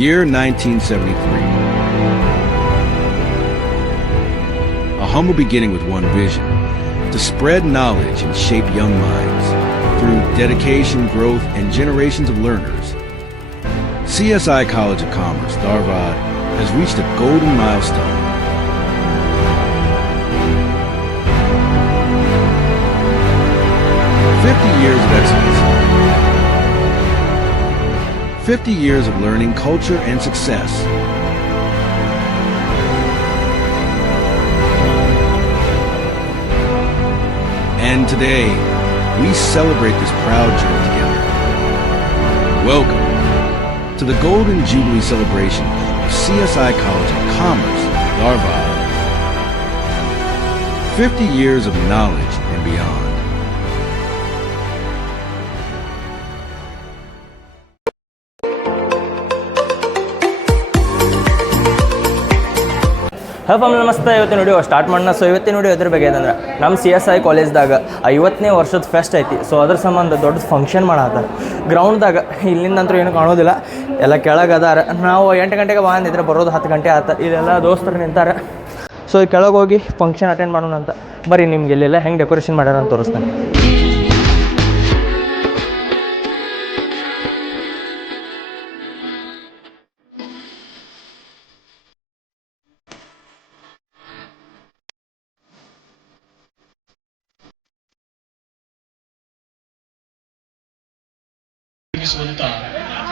Year 1973. A humble beginning with one vision: to spread knowledge and shape young minds. Through dedication, growth, and generations of learners, CSI College of Commerce, Dharwad, has reached a golden milestone. 50 years of excellence. 50 years of learning, culture, and success. And today, we celebrate this proud journey together. Welcome to the Golden Jubilee celebration of CSI College of Commerce, Dharwad. 50 years of knowledge and beyond. Hello ನಮಸ್ತೆ. ಇವತ್ತಿನ video start ಮಾಡೋಣ. So ಇವತ್ತಿನ video ಎದ್ರ ಬಗ್ಗೆ ಏನಂದ್ರೆ ನಮ್ಮ CSI ಕಾಲೇಜ್ದಾಗ 50ನೇ ವರ್ಷದ fest ಐತಿ. ಸೊ ಅದ್ರ ಸಂಬಂಧ ದೊಡ್ಡ ಫಂಕ್ಷನ್ ಮಾಡತ್ತಾರೆ ಗ್ರೌಂಡ್ದಾಗ. ಇಲ್ಲಿಂದಂತೂ ಏನು ಕಾಣೋದಿಲ್ಲ, ಎಲ್ಲ ಕೆಳಗೆ ಅದಾರ. ನಾವು 8 ಗಂಟೆಗೆ ಬಂದಿದ್ರೆ ಬರೋದು 10 ಗಂಟೆ ಆತ. ಇದೆಲ್ಲ ದೋಸ್ತರು ನಿಂತಾರೆ. ಸೊ ಕೆಳಗೆ ಹೋಗಿ ಫಂಕ್ಷನ್ ಅಟೆಂಡ್ ಮಾಡೋಣ ಅಂತ. ಬರೀ ನಿಮ್ಗೆ ಇಲ್ಲೆಲ್ಲ ಹೆಂಗೆ ಡೆಕೋರೇಷನ್ ಮಾಡ್ಯಾರ ಅಂತ ತೋರಿಸ್ತಾನೆ.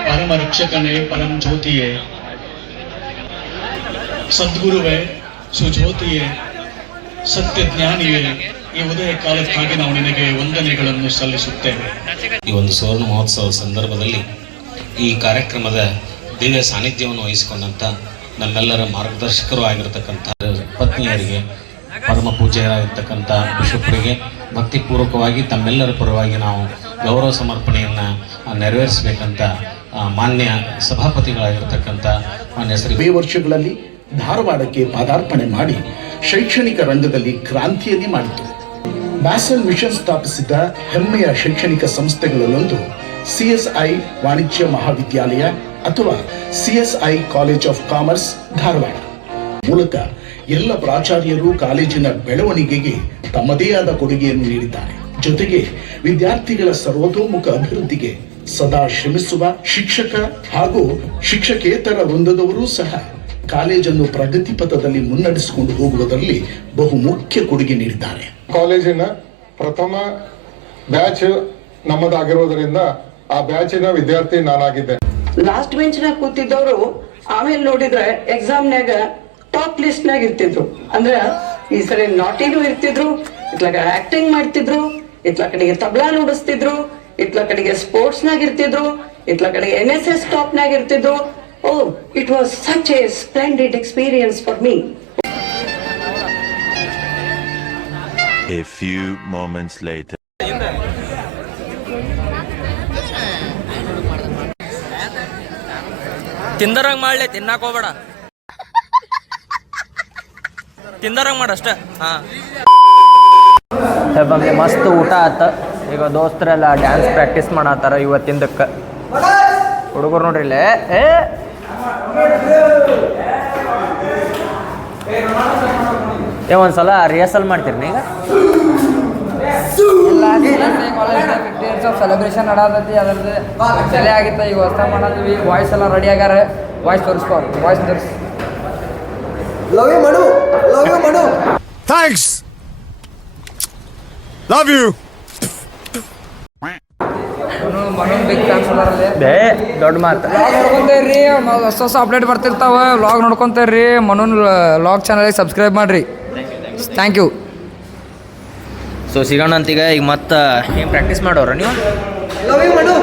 ಪರಮ ರಕ್ಷಕನೇ, ಪರಂ ಜ್ಯೋತಿಯೇ, ಸದ್ಗುರುವೇ, ಸುಜ್ಯೋತಿಯೇ, ಸತ್ಯ ಜ್ಞಾನಿಯೇ, ಈ ಉದಯ ಕಾಲಕ್ಕಾಗಿ ನಾವು ನಿನಗೆ ವಂದನೆಗಳನ್ನು ಸಲ್ಲಿಸುತ್ತೇವೆ. ಈ ಒಂದು ಸುವರ್ಣ ಮಹೋತ್ಸವ ಸಂದರ್ಭದಲ್ಲಿ ಈ ಕಾರ್ಯಕ್ರಮದ ದಿವ್ಯ ಸಾನ್ನಿಧ್ಯವನ್ನು ವಹಿಸಿಕೊಂಡಂಥ ನಮ್ಮೆಲ್ಲರ ಮಾರ್ಗದರ್ಶಕರು ಆಗಿರತಕ್ಕಂಥ ಪತ್ನಿಯರಿಗೆ, ಪರಮ ಪೂಜ್ಯರಾಗಿರ್ತಕ್ಕಂಥ ಬಿಷಪ್ರಿಗೆ ಭಕ್ತಿಪೂರ್ವಕವಾಗಿ ತಮ್ಮೆಲ್ಲರ ಪರವಾಗಿ ನಾವು ಗೌರವ ಸಮರ್ಪಣೆಯನ್ನು ನೆರವೇರಿಸಬೇಕಂತ ಮಾನ್ಯ ಸಭಾಪತಿಗಳಾಗಿರ್ತಕ್ಕಂಥ ಮಾನ್ಯ ಶ್ರೀ. ಈ ವರ್ಷಗಳಲ್ಲಿ ಧಾರವಾಡಕ್ಕೆ ಪಾದಾರ್ಪಣೆ ಮಾಡಿ ಶೈಕ್ಷಣಿಕ ರಂಗದಲ್ಲಿ ಕ್ರಾಂತಿಯನ್ನೇ ಮಾಡಿತು. ಬ್ಯಾಸಲ್ ಮಿಷನ್ ಸ್ಥಾಪಿಸಿದ ಹೆಮ್ಮೆಯ ಶೈಕ್ಷಣಿಕ ಸಂಸ್ಥೆಗಳಲ್ಲೊಂದು CSI ವಾಣಿಜ್ಯ ಮಹಾವಿದ್ಯಾಲಯ ಅಥವಾ CSI college of commerce Dharwad. ಮೂಲಕ ಎಲ್ಲ ಪ್ರಾಚಾರ್ಯರು ಕಾಲೇಜಿನ ಬೆಳವಣಿಗೆಗೆ ತಮ್ಮದೇ ಆದ ಕೊಡುಗೆಯನ್ನು ನೀಡಿದ್ದಾರೆ. ಜೊತೆಗೆ ವಿದ್ಯಾರ್ಥಿಗಳ ಸರ್ವತೋಮುಖ ಅಭಿವೃದ್ಧಿಗೆ ಸದಾ ಶ್ರಮಿಸುವ ಶಿಕ್ಷಕ ಹಾಗೂ ಶಿಕ್ಷಕೇತರ ವೃಂದದವರೂ ಸಹ ಕಾಲೇಜನ್ನು ಪ್ರಗತಿ ಪಥದಲ್ಲಿ ಮುನ್ನಡೆಸಿಕೊಂಡು ಹೋಗುವುದರಲ್ಲಿ ಬಹುಮುಖ್ಯ ಕೊಡುಗೆ ನೀಡಿದ್ದಾರೆ. ಕಾಲೇಜಿನ ಪ್ರಥಮ ಬ್ಯಾಚ್ ನಮ್ಮದಾಗಿರೋದ್ರಿಂದ ಆ ಬ್ಯಾಚಿನ ವಿದ್ಯಾರ್ಥಿ ನಾನಾಗಿದ್ದೆ. ಲಾಸ್ಟ್ ಬೆಂಚ್ ನಾಗ ಕೂತಿದ್ದವರು ಆಮೇಲೆ ನೋಡಿದ್ರೆ ಎಕ್ಸಾಮ್ನಾಗ ಟಾಪ್ ಲಿಸ್ಟ್ ನಾಗ ಇರ್ತಿದ್ರು. ಅಂದ್ರೆ ಈ ಸರಿ ನಾಟಿನೂ ಇರ್ತಿದ್ರು, ಇತ್ಲಾಗ ಆಕ್ಟಿಂಗ್ ಮಾಡ್ತಿದ್ರು, ಇತ್ಲ ಕಡೆಗೆ ತಬ್ಲಾ ನುಡಿಸ್ತಿದ್ರು, ಇತ್ಲ ಕಡೆಗೆ ಸ್ಪೋರ್ಟ್ಸ್ ನಾಗ ಇರ್ತಿದ್ರು, ಇತ್ಲ ಕಡೆಗೆ NSS ಟಾಪ್ ನಾಗ ಇರ್ತಿದ್ರು. Oh, it was such a splendid experience for me. A few moments later. ತಿಂದರಂಗ್ ಮಾಡ್ಲೆ, ತಿನ್ನಾಕ ಹೋಗ್ಬೇಡ, ತಿಂದರಂಗ್ ಮಾಡಷ್ಟ. ಬಂದು ಮಸ್ತ್ ಊಟ ಆತ. ಈಗ ದೋಸ್ತರೆಲ್ಲ ಡ್ಯಾನ್ಸ್ ಪ್ರಾಕ್ಟೀಸ್ ಮಾಡತ್ತಾರ ಇವತ್ತಿಂದಕ್ಕೆ. ಹುಡುಗರು ನೋಡ್ರಿ ಇಲ್ಲೇ. ಒಂದ್ಸಲ ರಿಹರ್ಸಲ್ ಮಾಡ್ತೀರಿ ಈಗ? ಸೆಲೆಬ್ರೇಷನ್ ನಡಾತೈತಿ, ಅದ್ರದ್ದು ಚಲೆ ಆಗಿತ್ತ. ಈಗ ಹೊಸ ಮಾಡತ್ತೀವಿ. ವಾಯ್ಸ್ ಎಲ್ಲ ರೆಡಿ ಆಗ್ಯಾರ. ವಾಯ್ಸ್ ತೋರಿಸ್ಕೊ, ವಾಯ್ಸ್ ತೋರಿಸ್. Love you Manu, love you Manu. Thanks, love you. Manu big fans ಅದಾರಲ್ಲಿ. ದೊಡ್ಡ ಮಾತು. ವ್ಲಾಗ್ ನೋಡ್ಕೊಂತೀರಿ, ಹೊಸ ಹೊಸ ಅಪ್ಡೇಟ್ ಬರ್ತಿರ್ತಾವ. ವ್ಲಾಗ್ ನೋಡ್ಕೊಂತೀರಿ. ಮನು ವ್ಲಾಗ್ ಚಾನಲ್ಗೆ ಸಬ್ಸ್ಕ್ರೈಬ್ ಮಾಡಿರಿ. Thank you. ಸೊ ಸಿಗೋಣ ಅಂತೀಗ. ಈಗ ಮತ್ತೆ ಏನು ಪ್ರಾಕ್ಟೀಸ್ ಮಾಡೋರ ನೀವು? Love you Manu,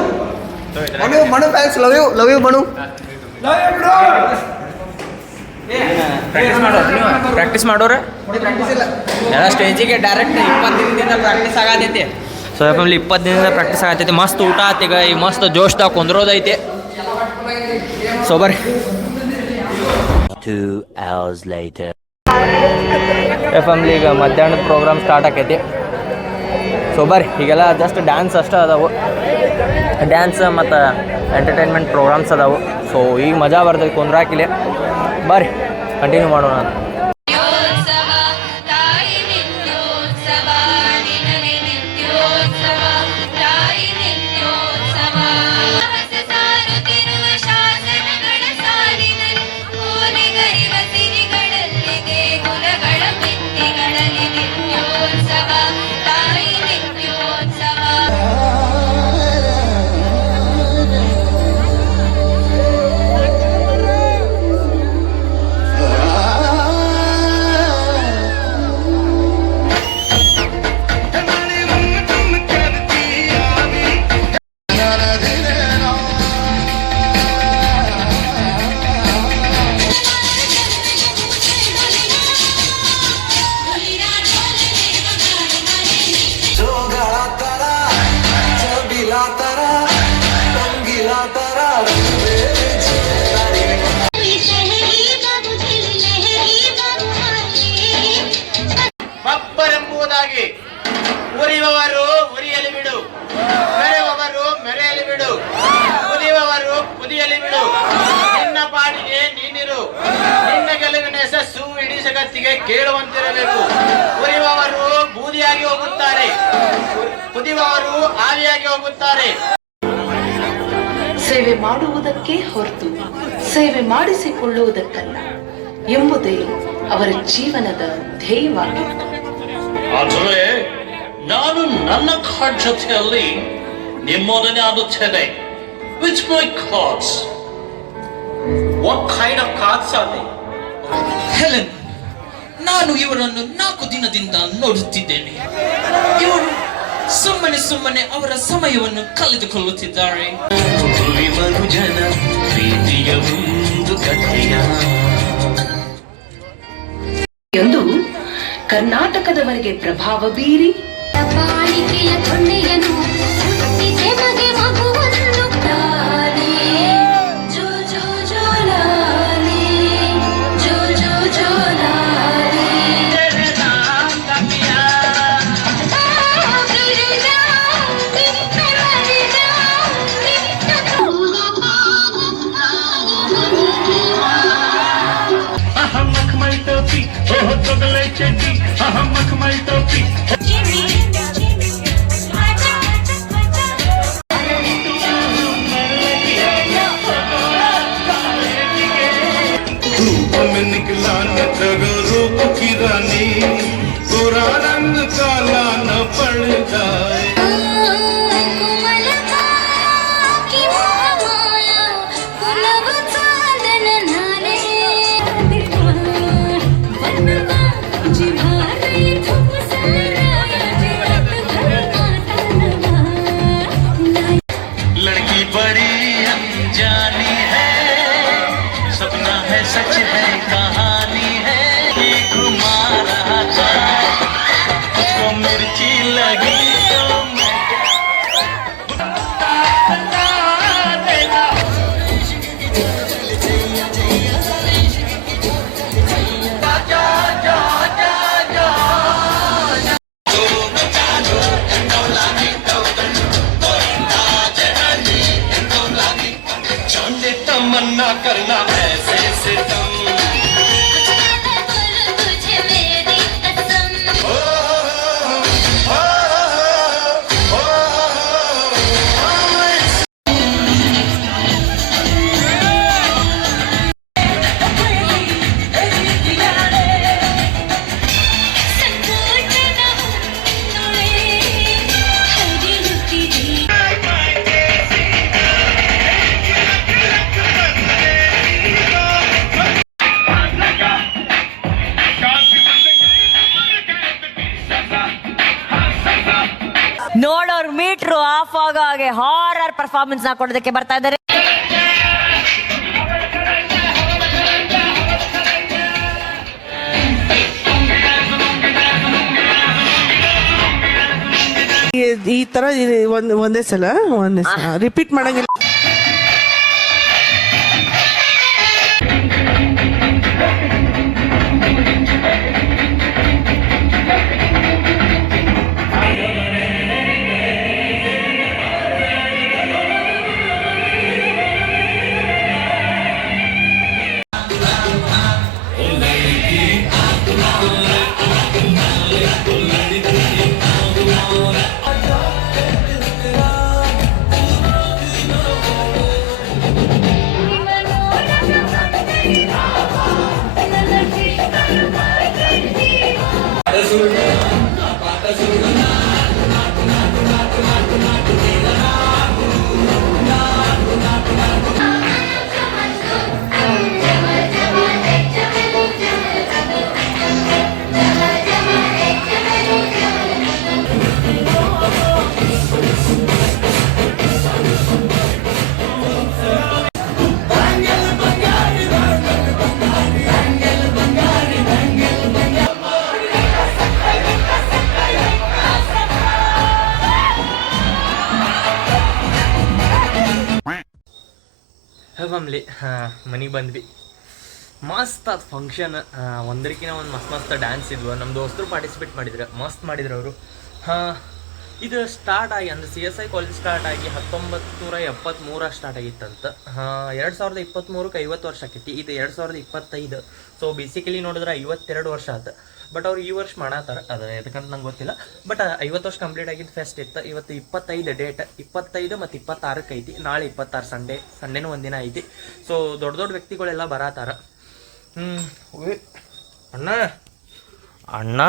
Manu Manu fans. Love you, love you Manu. Practice ಮಾಡೋರೆ ಎಲ್ಲ ಸ್ಟೇಜಿಗೆ ಡೈರೆಕ್ಟ್ 20 ದಿನದಿಂದ ಪ್ರಾಕ್ಟೀಸ್ ಆಗತೈತಿ. ಸೊ ಫ್ಯಾಮಿಲಿ 20 ದಿನದಿಂದ ಪ್ರಾಕ್ಟೀಸ್ ಆಗತೈತಿ. ಮಸ್ತ್ ಊಟ ಆತೀಗ. ಈಗ ಮಸ್ತ್ ಜೋಶ್ದಾಗ ಕುಂದ್ರೋದೈತಿ. ಸೊ ಬರ್ರಿ. 2 hours later. ಫ್ಯಾಮಿಲಿ ಈಗ ಮಧ್ಯಾಹ್ನದ ಪ್ರೋಗ್ರಾಮ್ ಸ್ಟಾರ್ಟ್ ಆಕೈತಿ. ಸೊ ಬರ್ರಿ, ಈಗೆಲ್ಲ ಜಸ್ಟ್ ಡ್ಯಾನ್ಸ್ ಅಷ್ಟೇ ಅದಾವು. ಡ್ಯಾನ್ಸ್ ಮತ್ತು ಎಂಟರ್ಟೈನ್ಮೆಂಟ್ ಪ್ರೋಗ್ರಾಮ್ಸ್ ಅದಾವು. ಸೊ ಈಗ ಮಜಾ ಬರ್ತೈತೆ, ಕುಂದ್ರಾಕಿಲೆ ಬರ್ರಿ ಕಂಟಿನ್ಯೂ ಮಾಡೋಣ. ಬಬ್ಬರೆಂಬುದಾಗಿ ಉರಿಯುವವರು ಉರಿಯಲಿ ಬಿಡು, ಮೆರೆಯುವವರು ಮೆರೆಯಲಿ ಬಿಡು, ಕುದಿಯುವವರು ಕುದಿಯಲಿ ಬಿಡು, ನಿನ್ನ ಪಾಡಿಗೆ ನೀನಿರು, ನಿನ್ನ ಗೆಲುವಿನ ಯಶಸ್ಸು ಇಡೀ ಜಗತ್ತಿಗೆ ಕೇಳುವಂತಿರಬೇಕು. ಉರಿಯುವವರು ಬೂದಿಯಾಗಿ ಹೋಗುತ್ತಾರೆ, ಕುದಿಯುವವರು ಆವಿಯಾಗಿ ಹೋಗುತ್ತಾರೆ. ಸೇವೆ ಮಾಡುವುದಕ್ಕೆ ಹೊರತು ಸೇವೆ ಮಾಡಿಸಿಕೊಳ್ಳುವುದಕ್ಕಲ್ಲ ಎಂಬುದೇ ಅವರ ಜೀವನದ ಧ್ಯೇಯವಾಗಿತ್ತು. ಆದರೆ ನಾನು ನನ್ನ ಕಾರ್ಡ್ ಜೊತೆಯಲ್ಲಿ ನಿಮ್ಮೊಡನೆ ಆಡುತ್ತೇನೆ. Which my cards? What kind of cards are they? Helen, ನಾನು ಇವರನ್ನು 4 ದಿನದಿಂದ ನೋಡುತ್ತಿದ್ದೇನೆ. ಇವರು ಸುಮ್ಮನೆ ಅವರ ಸಮಯವನ್ನು ಕಳೆದುಕೊಳ್ಳುತ್ತಿದ್ದಾರೆ. ಜನ ಪ್ರೀತಿಯ ಒಂದು ಕಥೆಯ ಎಂದು ಕರ್ನಾಟಕದವರೆಗೆ ಪ್ರಭಾವ ಬೀರಿ निकला न रूप की रानी, गोरा रंग काला न पड़ जाए. लड़की बड़ी अनजानी है, सपना है सच है कहानी है, घुमा रहा था उसको मिर्ची लगी तो तमन्ना करना ऐसे सितम. ನೋಡೋರ್ ಮೀಟ್ರು ಆಫ್ ಆಗೋ ಹಾಗೆ ಹಾರರ್ ಪರ್ಫಾರ್ಮೆನ್ಸ್ ಕೊಡೋದಕ್ಕೆ ಬರ್ತಾ ಇದ್ದಾರೆ. ಈ ತರ ಒಂದೇ ಸಲ ರಿಪೀಟ್ ಮಾಡಂಗಿಲ್ಲ. ಫ್ಯಾಮ್ಲಿ ಮನೆಗೆ ಬಂದ್ವಿ. ಮಸ್ತ್ ಅದು ಫಂಕ್ಷನ್, ಒಂದರಿಕಿನ ಒಂದು ಮಸ್ತ್ ಡ್ಯಾನ್ಸ್ ಇದ್ವು. ನಮ್ಮ ದೋಸ್ತರು ಪಾರ್ಟಿಸಿಪೇಟ್ ಮಾಡಿದ್ರು, ಮಸ್ತ್ ಮಾಡಿದ್ರು ಅವರು. ಇದು ಸ್ಟಾರ್ಟ್ ಆಗಿ ಅಂದರೆ CSI ಕಾಲೇಜ್ ಸ್ಟಾರ್ಟ್ ಆಗಿ 1973 ಸ್ಟಾರ್ಟ್ ಆಗಿತ್ತಂತ. 2023ಕ್ಕೆ 50 ವರ್ಷ ಆಕೈತಿ. ಇದು 2025. ಸೊ ಬೇಸಿಕಲಿ ನೋಡಿದ್ರೆ 52 ವರ್ಷ ಆಯ್ತು. ಬಟ್ ಅವ್ರು ಈ ವರ್ಷ ಮಾಡತ್ತಾರ, ಅದು ಯಾಕಂತ ನಂಗೆ ಗೊತ್ತಿಲ್ಲ. ಬಟ್ 50 ವರ್ಷ ಕಂಪ್ಲೀಟ್ ಆಗಿದ್ದು ಫೆಸ್ಟ್ ಇತ್ತು. ಇವತ್ತು 25 ಡೇಟ್, 25 ಮತ್ತು 26ಕ್ಕೆ ಐತಿ. ನಾಳೆ 26 ಸಂಡೇನೂ ಒಂದಿನ ಐತಿ. ಸೊ ದೊಡ್ಡ ದೊಡ್ಡ ವ್ಯಕ್ತಿಗಳೆಲ್ಲ ಬರತ್ತಾರ. ಅಣ್ಣ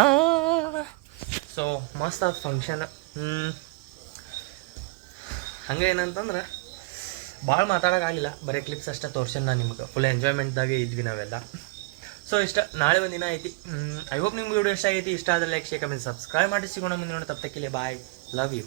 ಸೊ ಮಸ್ತ್ ಆದ ಫಂಕ್ಷನ್. ಹಂಗೆ ಏನಂತಂದ್ರೆ ಭಾಳ ಮಾತಾಡೋಕ್ಕಾಗಿಲ್ಲ, ಬರೀ ಕ್ಲಿಪ್ಸ್ ಅಷ್ಟೇ ತೋರ್ಸೇನೆ ನಾನು ನಿಮ್ಗೆ. ಫುಲ್ ಎಂಜಾಯ್ಮೆಂಟ್ದಾಗೆ ಇದ್ವಿ ನಾವೆಲ್ಲ. ಸೊ ಇಷ್ಟ, ನಾಳೆ ಒಂದಿನ ಐತಿ. ಐ ಹೋಪ್ ನಿಮ್ಗೆ ವಿಡಿಯೋ ಇಷ್ಟ ಆಗೈತಿ. ಇಷ್ಟ ಆದರೆ ಲೈಕ್, ಶೇರ್, ಕಮೆಂಟ್, ಸಬ್ಸ್ಕ್ರೈಬ್ ಮಾಡಿ. ಸಿಗೋಣ ಮುಂದೆ ನೋಡಿ. ತಪ್ಪಕ್ಕಿಲ್ಲ. ಬಾಯ್, ಲವ್ ಯು.